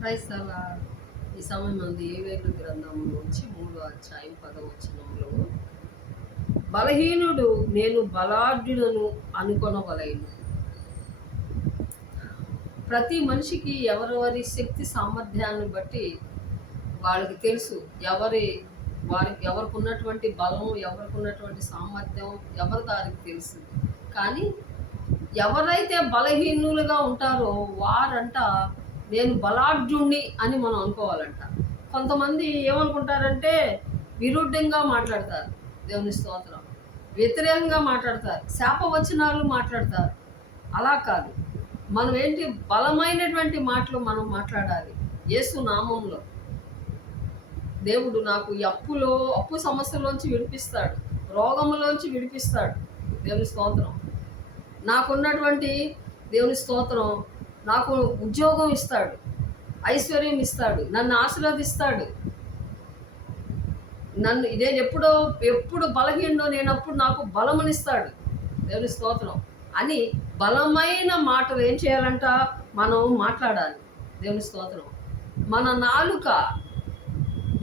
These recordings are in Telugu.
క్రైస్తవ ఈ సమయం మంది ఏవేలు గ్రంథంలోంచి 3వ అధ్యాయం 10వ వచనంలో బలహీనుడు నేను బలాఢ్యుడను అనుకొనవలెను. ప్రతి మనిషికి ఎవరెవరి శక్తి సామర్థ్యాన్ని బట్టి వాళ్ళకి తెలుసు ఎవరికి ఉన్నటువంటి బలం, ఎవరికి ఉన్నటువంటి సామర్థ్యం ఎవరి దానికి తెలుసు. కానీ ఎవరైతే బలహీనులుగా ఉంటారో వారంట నేను బలాఢ్యుణ్ణి అని మనం అనుకోవాలంట. కొంతమంది ఏమనుకుంటారంటే విరుద్ధంగా మాట్లాడతారు, దేవుని స్తోత్రం, వ్యతిరేకంగా మాట్లాడతారు, శాపవచనాలు మాట్లాడతారు. అలా కాదు, మనం ఏంటి బలమైనటువంటి మాటలు మనం మాట్లాడాలి. యేసు నామంలో దేవుడు నాకు ఈ అప్పు సమస్యలోంచి విడిపిస్తాడు, రోగములోంచి విడిపిస్తాడు. దేవుని స్తోత్రం. నాకున్నటువంటి దేవుని స్తోత్రం, నాకు ఉద్యోగం ఇస్తాడు, ఐశ్వర్యం ఇస్తాడు, నన్ను ఆశీర్వదిస్తాడు. నేను ఎప్పుడు బలహీనో నేనప్పుడు నాకు బలమునిస్తాడు. దేవుని స్తోత్రం అని బలమైన మాటలు ఏం చేయాలంట, మనం మాట్లాడాలి. దేవుని స్తోత్రం. మన నాలుక,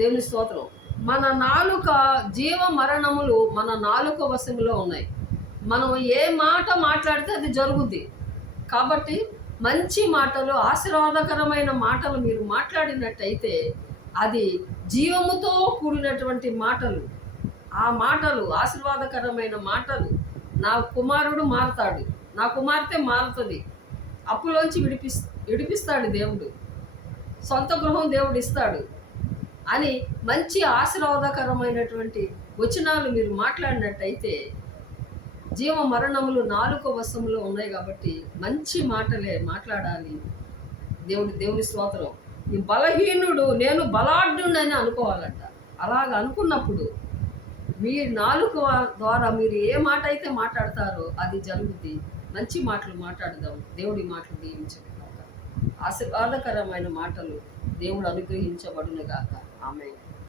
దేవుని స్తోత్రం, మన నాలుక జీవ మరణములు మన నాలుక వశంలో ఉన్నాయి. మనం ఏ మాట మాట్లాడితే అది జరుగుద్ది. కాబట్టి మంచి మాటలు, ఆశీర్వాదకరమైన మాటలు మీరు మాట్లాడినట్టయితే అది జీవముతో కూడినటువంటి మాటలు. ఆ మాటలు ఆశీర్వాదకరమైన మాటలు. నా కుమారుడు మారతాడు, నా కుమార్తె మారుతుంది, అప్పులోంచి విడిపిస్తాడు దేవుడు, సొంత గృహం దేవుడు ఇస్తాడు అని మంచి ఆశీర్వాదకరమైనటువంటి వచనాలు మీరు మాట్లాడినట్టయితే జీవ మరణములు నాలుక వశంలో ఉన్నాయి. కాబట్టి మంచి మాటలే మాట్లాడాలి. దేవుని స్తోత్రం. ఈ బలహీనుడు నేను బలాఢ్యుడని అనుకోవాలంట. అలాగ అనుకున్నప్పుడు మీ నాలుక ద్వారా మీరు ఏ మాట అయితే మాట్లాడతారో అది జరుగుద్ది. మంచి మాటలు మాట్లాడదాం. దేవుడి మాటలు దీవించగాక, ఆశీర్వాదకరమైన మాటలు దేవుడు అనుగ్రహించబడునుగాక. ఆమేన్.